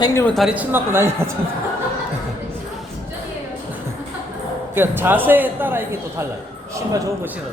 행님은 다리 침 맞고 난리 났잖아. 그러니까 자세에 따라 이게 또 달라요. 신발 좋은 거 신어.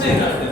ちになって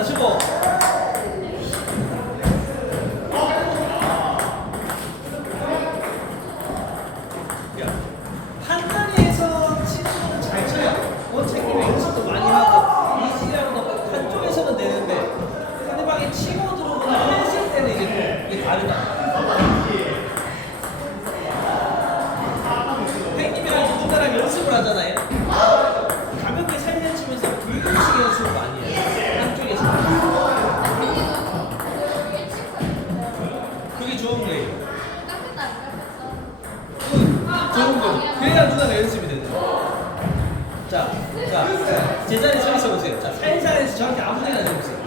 다시 고. 정도. 그래야 누가 연습이 되는 거야. 자, 자, 제자리에 서 있어 보세요. 자, 살살해서 저한테 아무 데나 대보세요.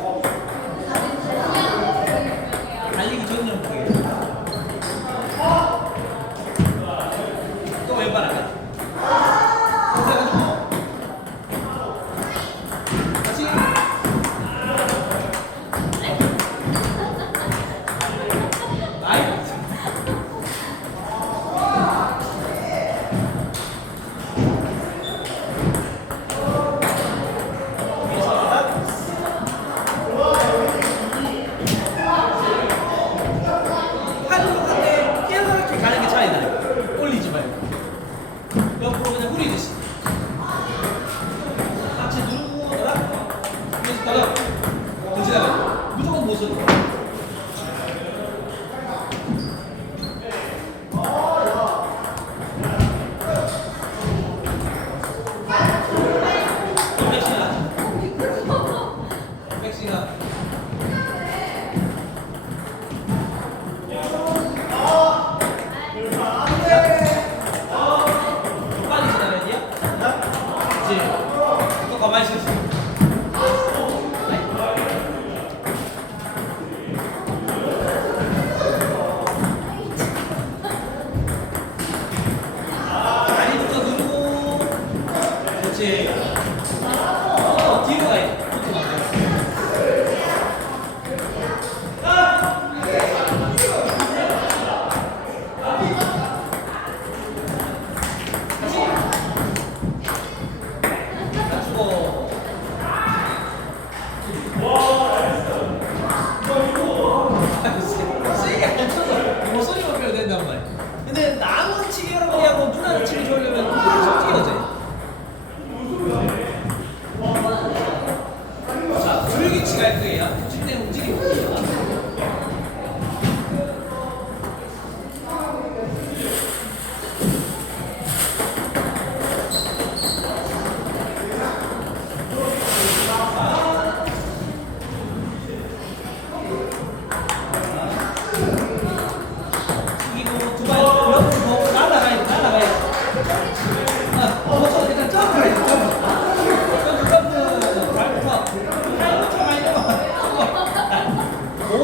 home. 옆으로 그냥 후리듯이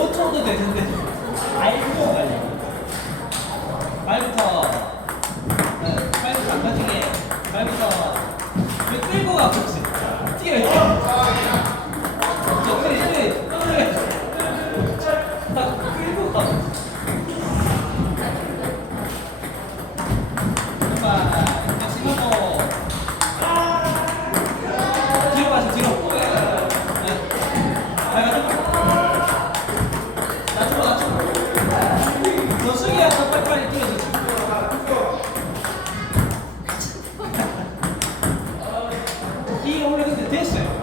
못 쳐도 되는데. 알고 가려고. dicen.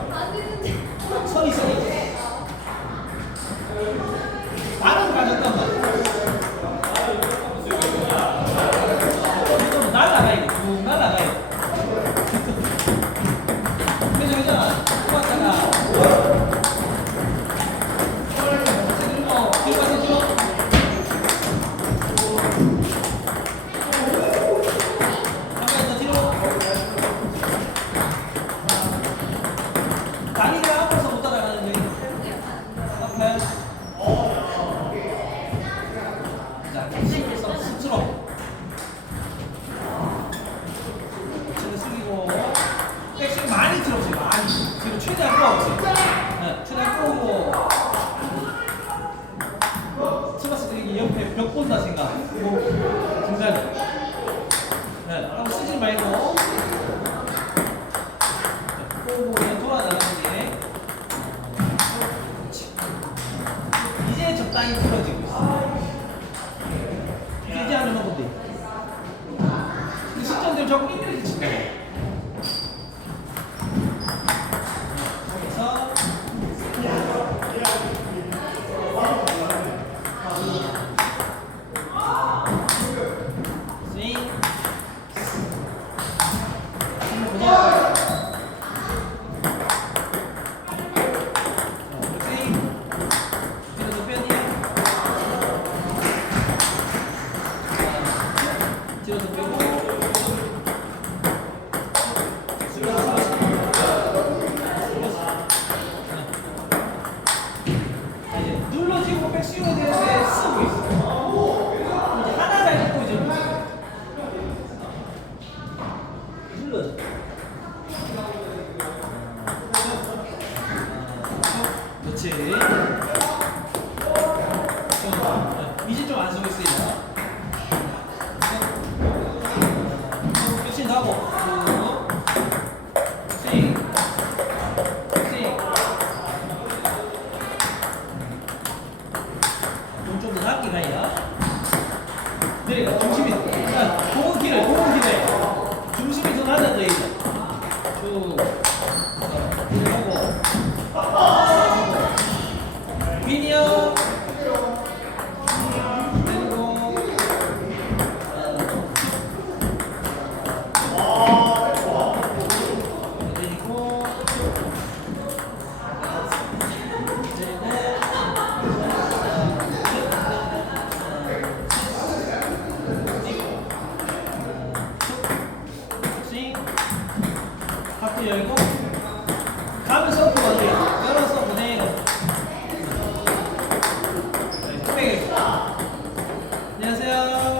안녕.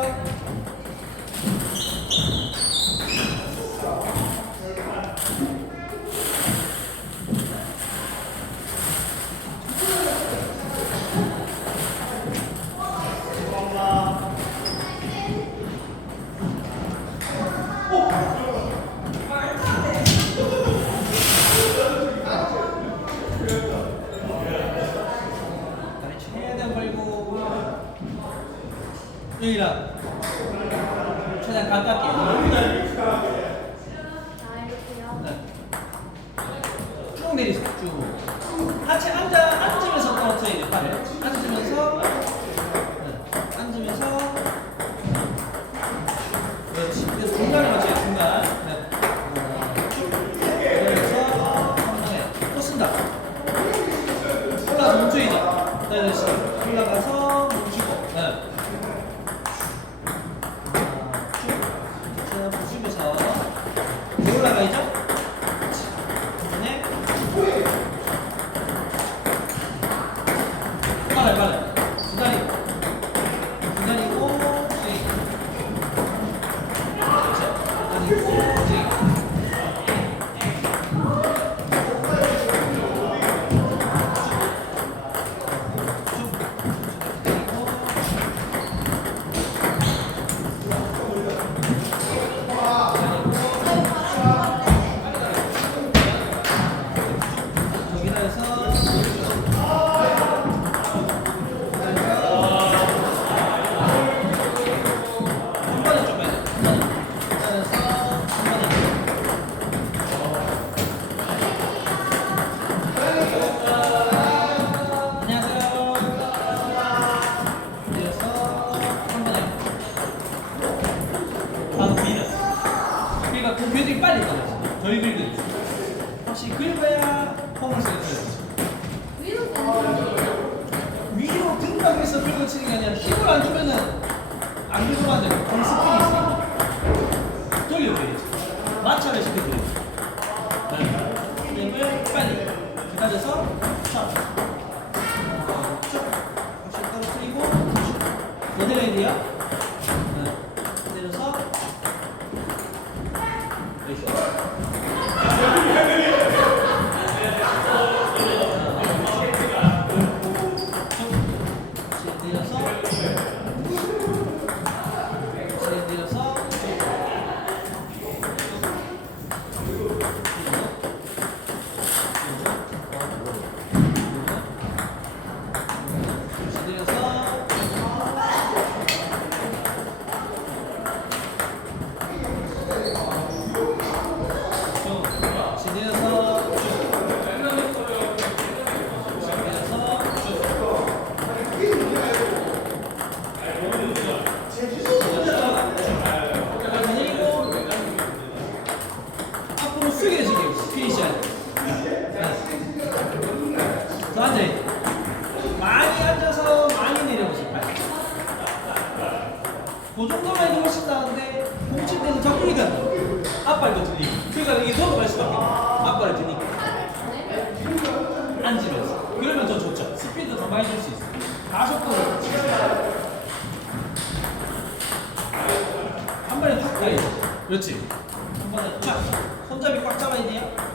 숙주 같이 앉아 그렇지. 한 번에 탁. 손잡이 꽉 잡아야 돼요.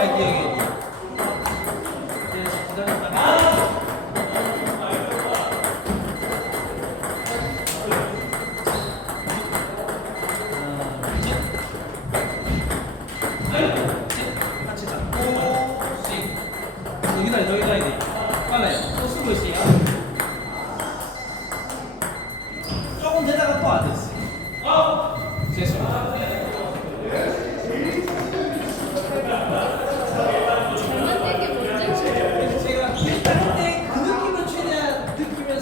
idea.